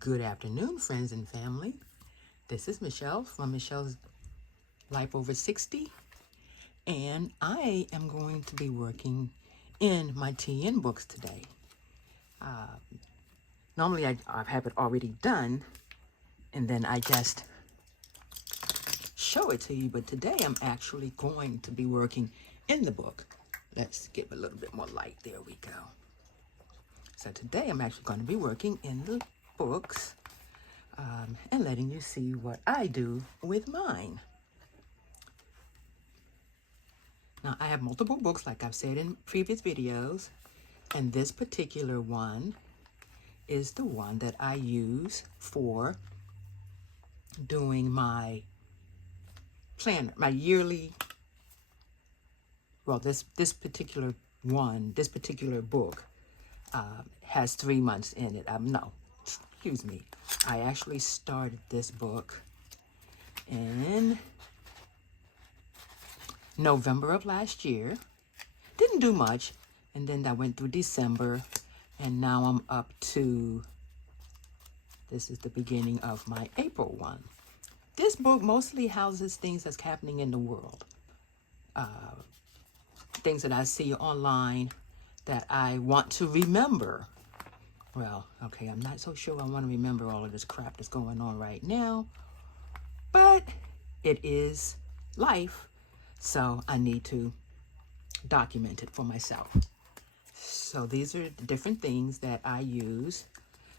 Good afternoon, friends and family. This is Michelle from Michelle's Life Over 60, and I am going to be working in my TN books today. Normally, I have it already done, and then I just show it to you, but today I'm actually going to be working in the book. Let's give a little bit more light. There we go. So today I'm actually going to be working in the books and letting you see what I do with mine. Now, I have multiple books, like I've said in previous videos, and this particular one is the one that I use for doing my planner, my yearly, well, this particular book has 3 months in it. No, excuse me. I actually started this book in November of last year. Didn't do much, and then I went through December, and now I'm up to, this is the beginning of my April one. This book mostly houses things that's happening in the world. Things that I see online that I want to remember. Well, okay, I'm not so sure I want to remember all of this crap that's going on right now, but it is life, so I need to document it for myself. So these are the different things that I use.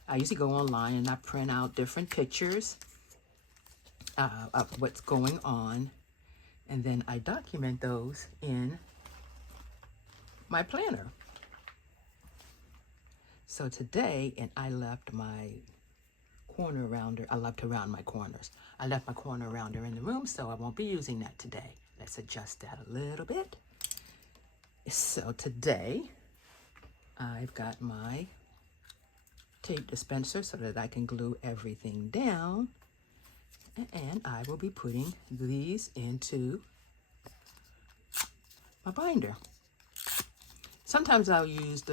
I usually go online and I print out different pictures of what's going on, and then I document those in my planner. So today, and I left my corner rounder, I love to round my corners. I left my corner rounder in the room, so I won't be using that today. Let's adjust that a little bit. So today, I've got my tape dispenser so that I can glue everything down. And I will be putting these into my binder. Sometimes I'll use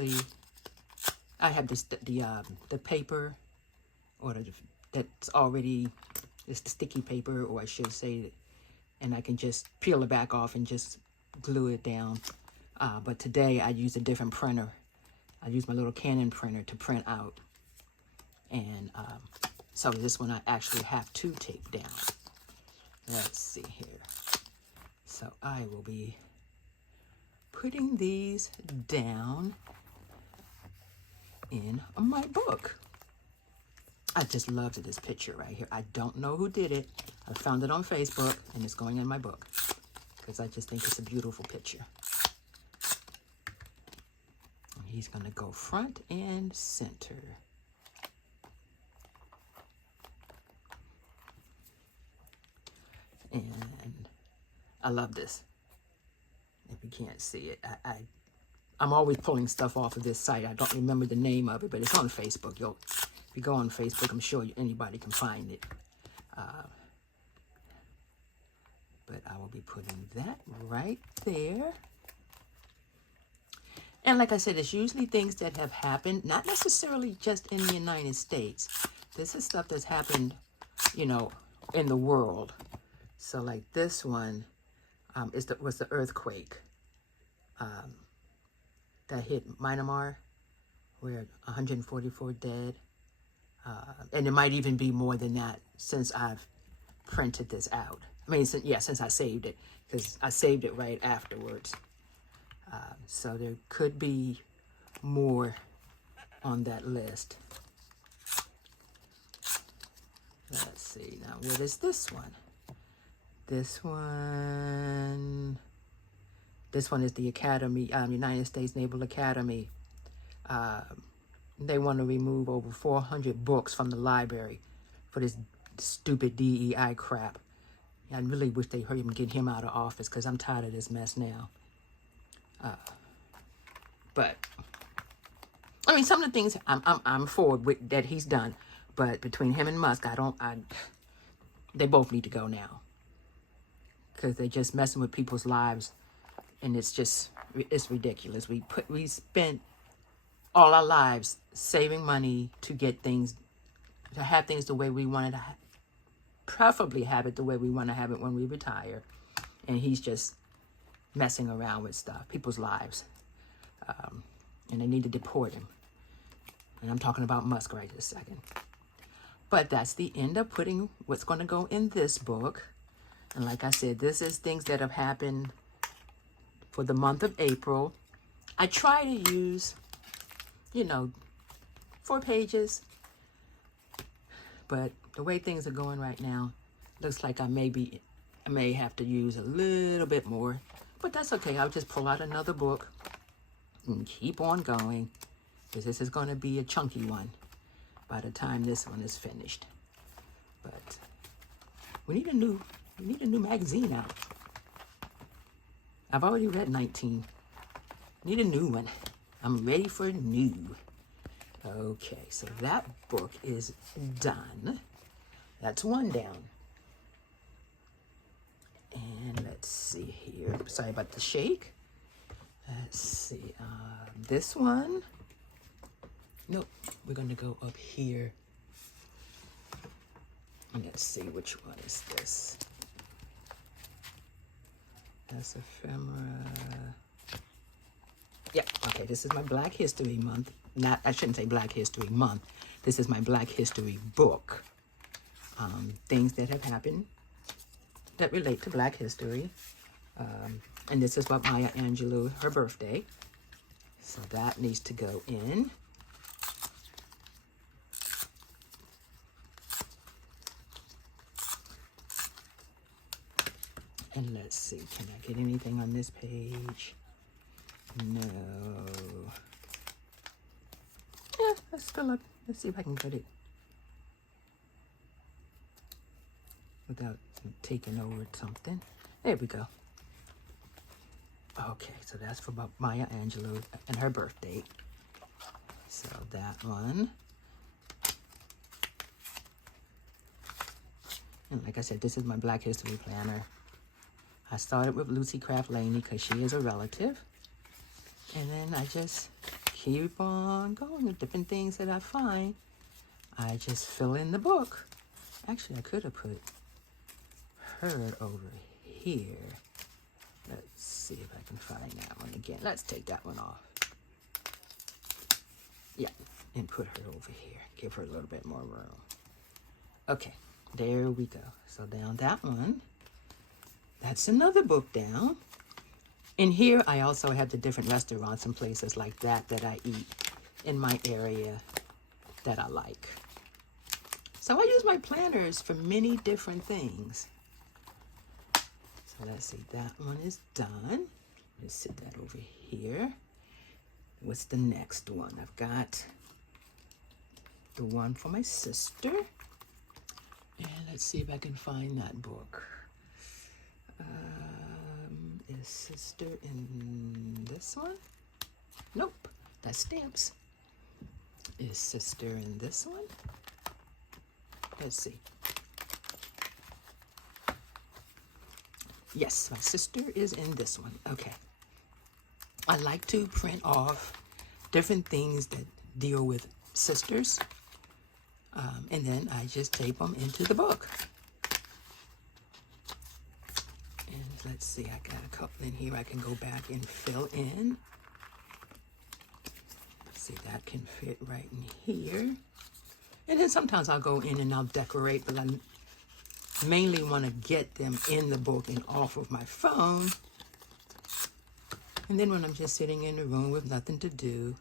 I have the paper, or that's already, it's the sticky paper, or I should say, and I can just peel it back off and just glue it down. But today I use a different printer. I use my little Canon printer to print out. And so this one I actually have to tape down. Let's see here. So I will be putting these down in my book. I just loved this picture right here. I don't know who did it. I found it on Facebook, and it's going in my book because I just think it's a beautiful picture. And he's going to go front and center. And I love this. If you can't see it, I'm always pulling stuff off of this site. I don't remember the name of it, but it's on Facebook. If you go on Facebook, I'm sure anybody can find it. But I will be putting that right there. And like I said, it's usually things that have happened, not necessarily just in the United States. This is stuff that's happened, in the world. So like this one was the earthquake that hit Myanmar, where 144 dead. And it might even be more than that since I've printed this out. I mean, since I saved it, because I saved it right afterwards. So there could be more on that list. Let's see, now what is this one? This one is the Academy, United States Naval Academy. They want to remove over 400 books from the library for this stupid DEI crap. I really wish they hurry and get him out of office because I'm tired of this mess now. But I mean, some of the things I'm for that he's done, but between him and Musk, they both need to go now because they're just messing with people's lives, and it's ridiculous. We spent all our lives saving money to get things to have things the way we wanted to preferably have it the way we want to have it when we retire. And he's just messing around with stuff, people's lives. And they need to deport him. And I'm talking about Musk right this second. But that's the end of putting what's going to go in this book. And like I said, this is things that have happened for the month of April. I try to use, 4 pages. But the way things are going right now, looks like I may have to use a little bit more. But that's okay. I'll just pull out another book and keep on going. Because this is going to be a chunky one by the time this one is finished. But we need a new magazine out. I've already read 19. Need a new one. I'm ready for new. Okay, so that book is done. That's one down. And let's see here. Sorry about the shake. Let's see. This one. Nope. We're going to go up here. And let's see which one is this. That's ephemera. Yeah, okay, this is my Black History Month. I shouldn't say Black History Month. This is my Black History book. Things that have happened that relate to Black history. And this is about Maya Angelou, her birthday. So that needs to go in. And let's see, can I get anything on this page? No. Yeah, let's fill up. Let's see if I can get it without taking over something. There we go. Okay, so that's for Maya Angelou and her birthday. So that one. And like I said, this is my Black History Planner. I started with Lucy Craft Laney because she is a relative. And then I just keep on going with different things that I find. I just fill in the book. Actually, I could have put her over here. Let's see if I can find that one again. Let's take that one off. Yeah, and put her over here. Give her a little bit more room. Okay, there we go. So down that one. That's another book down. In here, I also have the different restaurants and places like that that I eat in my area that I like. So I use my planners for many different things. So let's see, that one is done. Let's sit that over here. What's the next one? I've got the one for my sister. And let's see if I can find that book. Is sister in this one? Nope, that's stamps. Is sister in this one? Let's see. Yes, my sister is in this one. Okay. I like to print off different things that deal with sisters. And then I just tape them into the book. Let's see, I got a couple in here I can go back and fill in. See, that can fit right in here. And then sometimes I'll go in and I'll decorate, but I mainly want to get them in the book and off of my phone. And then when I'm just sitting in the room with nothing to do,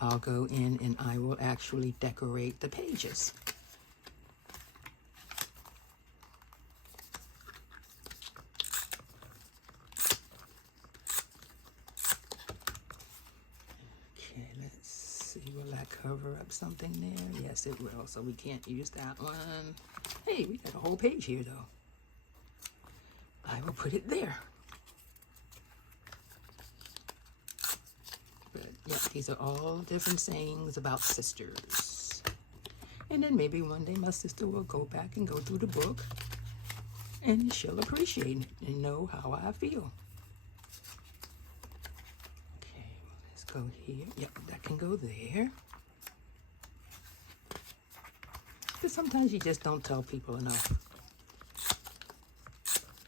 I'll go in and I will actually decorate the pages. Will that cover up something there? Yes, it will. So we can't use that one. Hey, we got a whole page here, though. I will put it there. But, yeah, these are all different sayings about sisters. And then maybe one day my sister will go back and go through the book. And she'll appreciate it and know how I feel. Go here. Yep, that can go there. Because sometimes you just don't tell people enough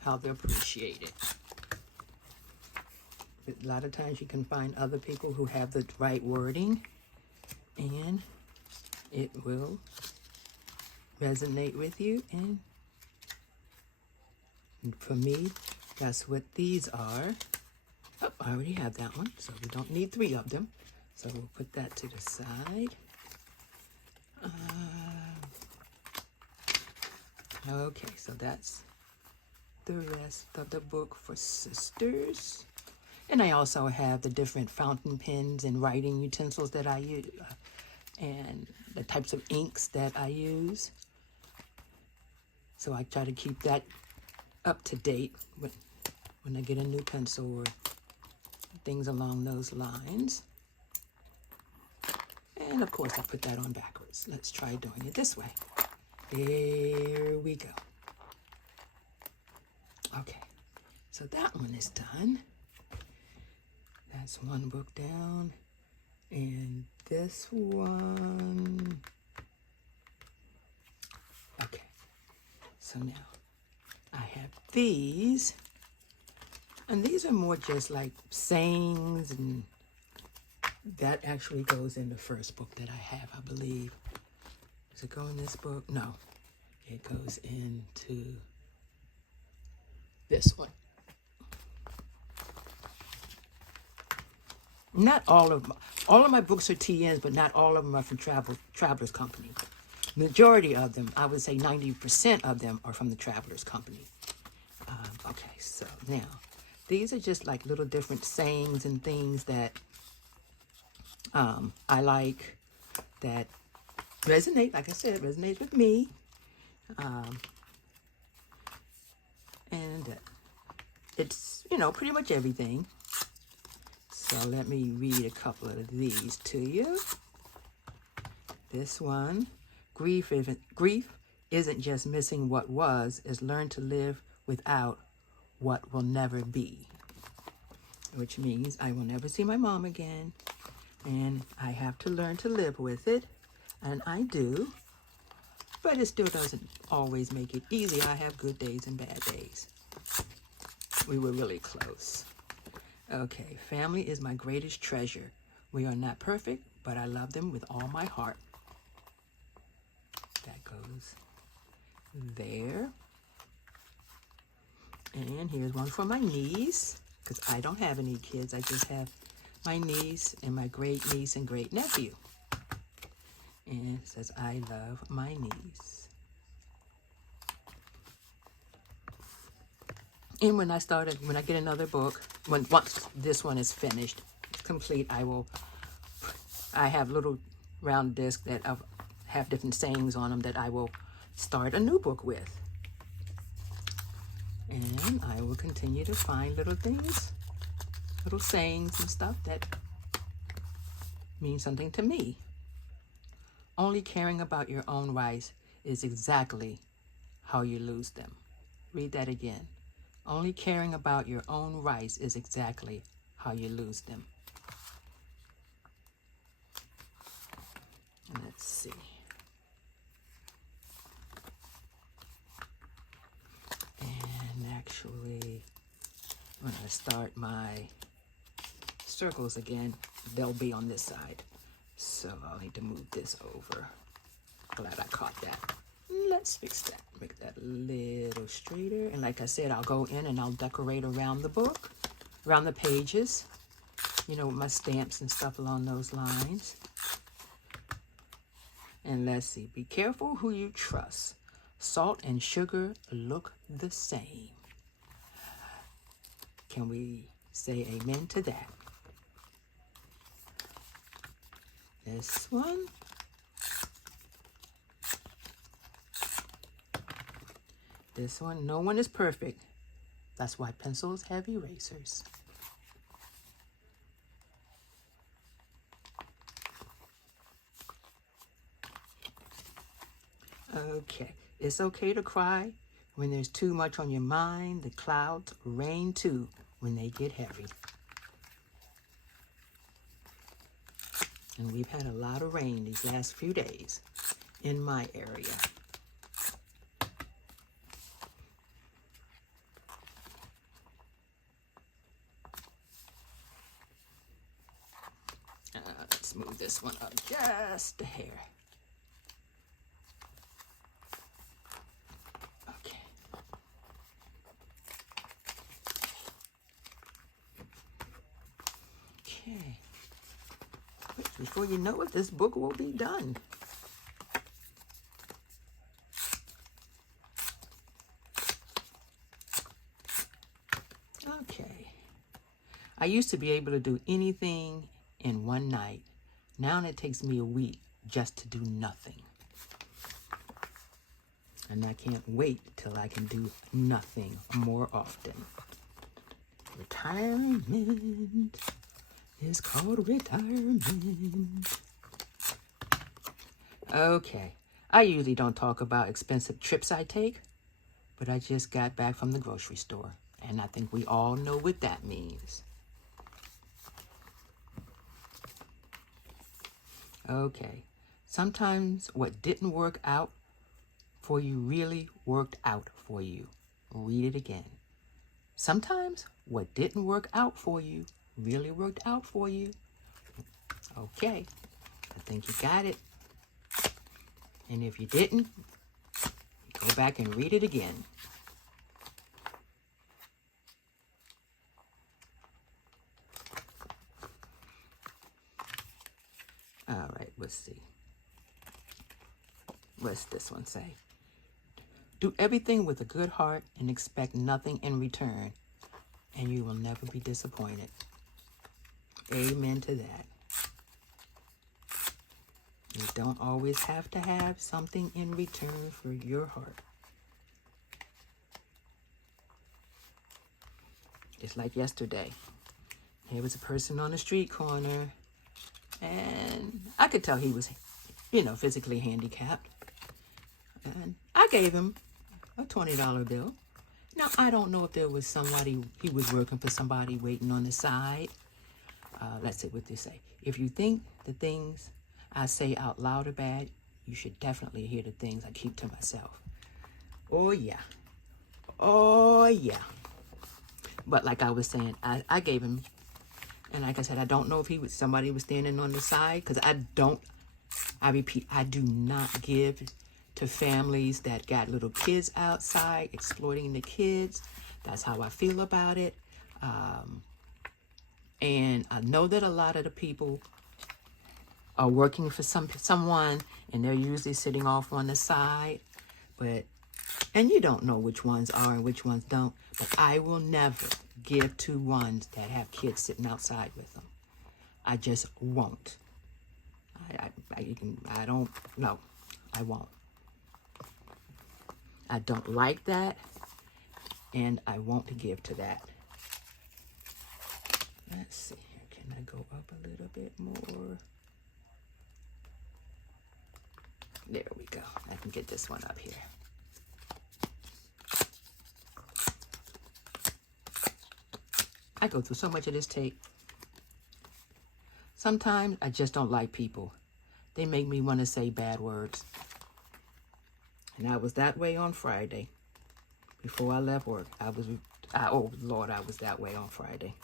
how they appreciate it. But a lot of times you can find other people who have the right wording, and it will resonate with you. And for me, that's what these are. Oh, I already have that one, so we don't need 3 of them. So we'll put that to the side. Okay, so that's the rest of the book for sisters. And I also have the different fountain pens and writing utensils that I use, and the types of inks that I use. So I try to keep that up to date when I get a new pencil or things along those lines. And of course I put that on backwards. Let's try doing it this way. There we go. Okay, so that one is done. That's one book down. And this one. Okay, so now I have these. And these are more just like sayings, and that actually goes in the first book that I have, I believe. Does it go in this book? No, it goes into this one. Not all of my books are TNs, but not all of them are from Travelers Company. Majority of them, I would say 90% of them, are from the Travelers Company. Okay, so now these are just like little different sayings and things that I like, that resonate. Like I said, resonates with me, and it's, you know, pretty much everything. So let me read a couple of these to you. This one, grief isn't just missing what was, it's learn to live without what will never be. Which means I will never see my mom again, and I have to learn to live with it, and I do, but it still doesn't always make it easy. I have good days and bad days. We were really close. Okay, family is my greatest treasure. We are not perfect, but I love them with all my heart. That goes there. And here's one for my niece, because I don't have any kids. I just have my niece and my great niece and great nephew. And it says, I love my niece. And when I get another book, once this one is finished, complete, I have little round discs that have different sayings on them that I will start a new book with. And I will continue to find little things, little sayings and stuff that mean something to me. Only caring about your own rights is exactly how you lose them. Read that again. Only caring about your own rights is exactly how you lose them. Let's see. And actually, when I start my circles again, they'll be on this side. So I'll need to move this over. Glad I caught that. Let's fix that. Make that a little straighter. And like I said, I'll go in and I'll decorate around the book, around the pages, you know, with my stamps and stuff along those lines. And let's see. Be careful who you trust. Salt and sugar look the same. Can we say amen to that? This one. This one, no one is perfect. That's why pencils have erasers. Okay, it's okay to cry when there's too much on your mind. The clouds rain too when they get heavy. And we've had a lot of rain these last few days. in my area. Let's move this one up just a hair. Okay. Okay. Before you know it, this book will be done. Okay. I used to be able to do anything in one night. Now it takes me a week just to do nothing. And I can't wait till I can do nothing more often. Retirement is called retirement. Okay. I usually don't talk about expensive trips I take, but I just got back from the grocery store, and I think we all know what that means. Okay. Sometimes what didn't work out for you really worked out for you. Read it again. Sometimes what didn't work out for you really worked out for you. Okay. I think you got it. And if you didn't, go back and read it again. All right, let's see. What's this one say? Do everything with a good heart and expect nothing in return, and you will never be disappointed. Amen to that. You don't always have to have something in return for your heart. Just like yesterday. There was a person on the street corner, and I could tell he was, physically handicapped. And I gave him a $20 bill. Now, I don't know if there was somebody, he was working for somebody waiting on the side. Let's see what they say. If you think the things I say out loud are bad, you should definitely hear the things I keep to myself. Oh, yeah. Oh, yeah. But like I was saying, I gave him, and like I said, I don't know if somebody was standing on the side, because I repeat, I do not give to families that got little kids outside, exploiting the kids. That's how I feel about it. And I know that a lot of the people are working for someone, and they're usually sitting off on the side. And you don't know which ones are and which ones don't. But I will never give to ones that have kids sitting outside with them. I just won't. I don't, no, I won't. I don't like that, and I won't give to that. Let's see here. Can I go up a little bit more? There we go. I can get this one up here. I go through so much of this tape. Sometimes I just don't like people. They make me want to say bad words. And I was that way on Friday. Before I left work, oh Lord, I was that way on Friday.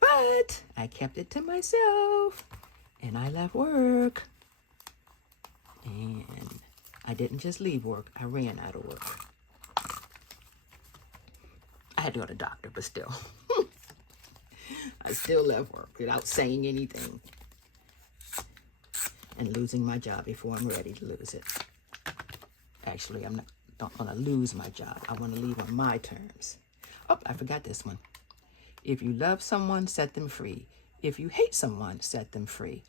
But I kept it to myself, and I left work. And I didn't just leave work, I ran out of work. I had to go to the doctor, but still. I still left work without saying anything. And losing my job before I'm ready to lose it. Actually, don't want to lose my job. I want to leave on my terms. Oh, I forgot this one. If you love someone, set them free. If you hate someone, set them free.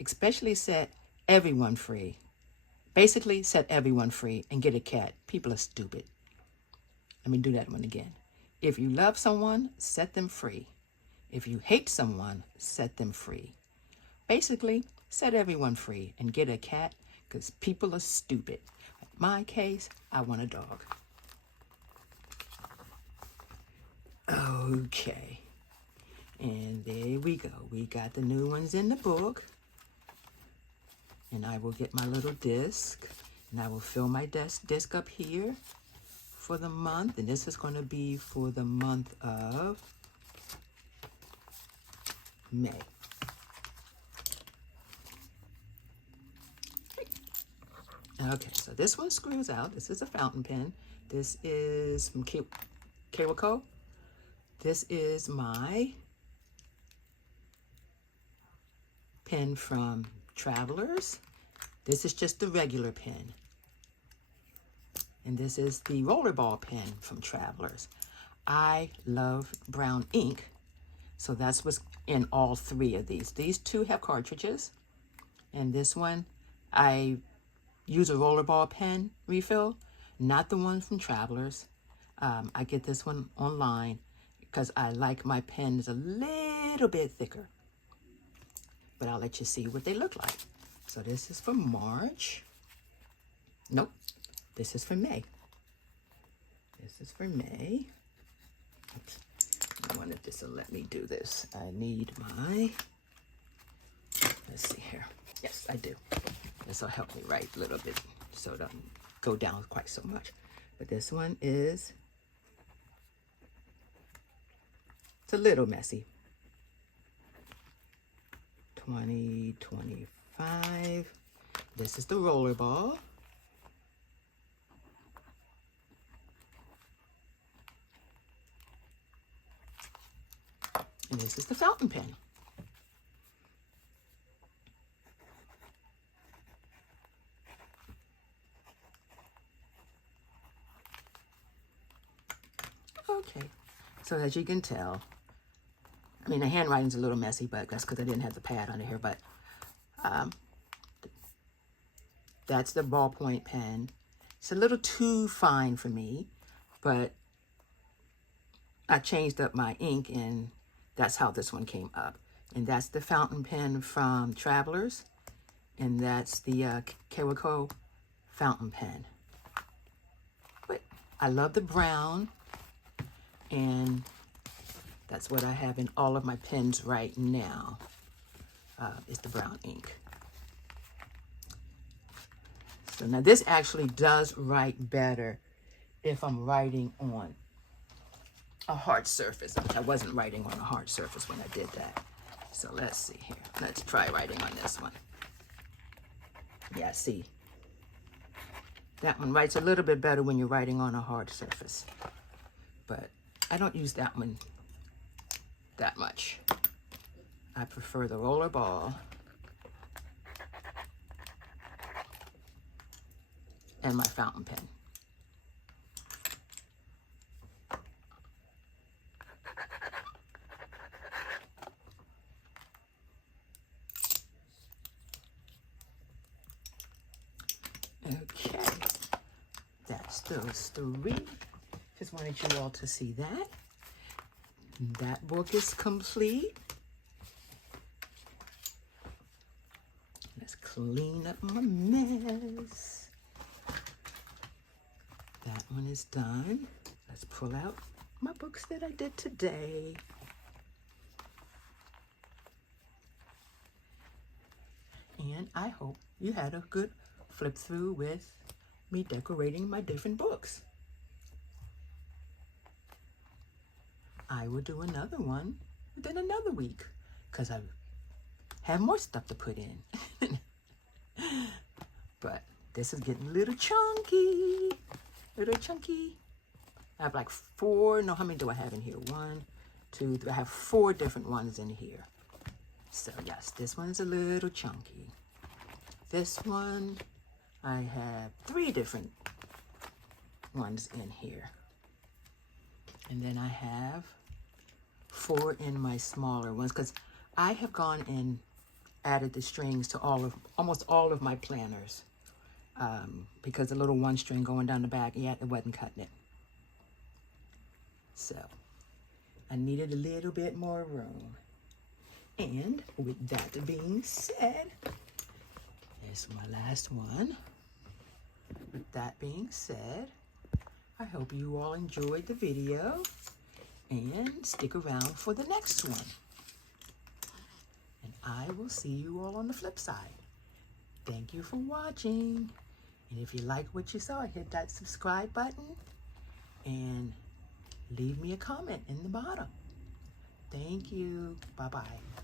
Especially set everyone free. Basically, set everyone free and get a cat. People are stupid. Let me do that one again. If you love someone, set them free. If you hate someone, set them free. Basically, set everyone free and get a cat, because people are stupid. In my case, I want a dog. Okay. And there we go. We got the new ones in the book. And I will get my little disc, and I will fill my disc up here for the month. And this is going to be for the month of May. Okay, so this one screws out. This is a fountain pen. This is from Kaweco. This is my pen from Travelers. This is just the regular pen. And this is the rollerball pen from Travelers. I love brown ink, so that's what's in all three of these. These two have cartridges, and this one, I use a rollerball pen refill, not the one from Travelers. I get this one online because I like my pens a little bit thicker. But I'll let you see what they look like. So this is for March. Nope, this is for May. This is for May. Oops. I wonder if this will let me do this. I need my, let's see here. Yes, I do. This will help me write a little bit so it doesn't go down quite so much. But this one is, it's a little messy. 2025. This is the rollerball. And this is the fountain pen. Okay, so as you can tell, I mean, the handwriting's a little messy, but that's because I didn't have the pad under here, but that's the ballpoint pen. It's a little too fine for me, but I changed up my ink, and that's how this one came up. And that's the fountain pen from Travelers, and that's the Kaweco fountain pen. But I love the brown, and that's what I have in all of my pens right now, is the brown ink. So now this actually does write better if I'm writing on a hard surface. I wasn't writing on a hard surface when I did that. So let's see here. Let's try writing on this one. Yeah, see. That one writes a little bit better when you're writing on a hard surface. But I don't use that one that much. I prefer the rollerball and my fountain pen. Okay, that's those three. Just wanted you all to see that. That book is complete. Let's clean up my mess. That one is done. Let's pull out my books that I did today. And I hope you had a good flip through with me decorating my different books. I will do another one within another week because I have more stuff to put in. But this is getting a little chunky. I have like four, no, how many do I have in here? 1, 2, 3, I have 4 different ones in here. So yes, this one's a little chunky. This one, I have 3 different ones in here. And then I have 4 in my smaller ones because I have gone and added the strings to almost all of my planners because the little 1 string going down the back, yeah, it wasn't cutting it. So I needed a little bit more room. And with that being said, here's my last one. With that being said, I hope you all enjoyed the video and stick around for the next one. And I will see you all on the flip side. Thank you for watching. And if you like what you saw, hit that subscribe button and leave me a comment in the bottom. Thank you. Bye-bye.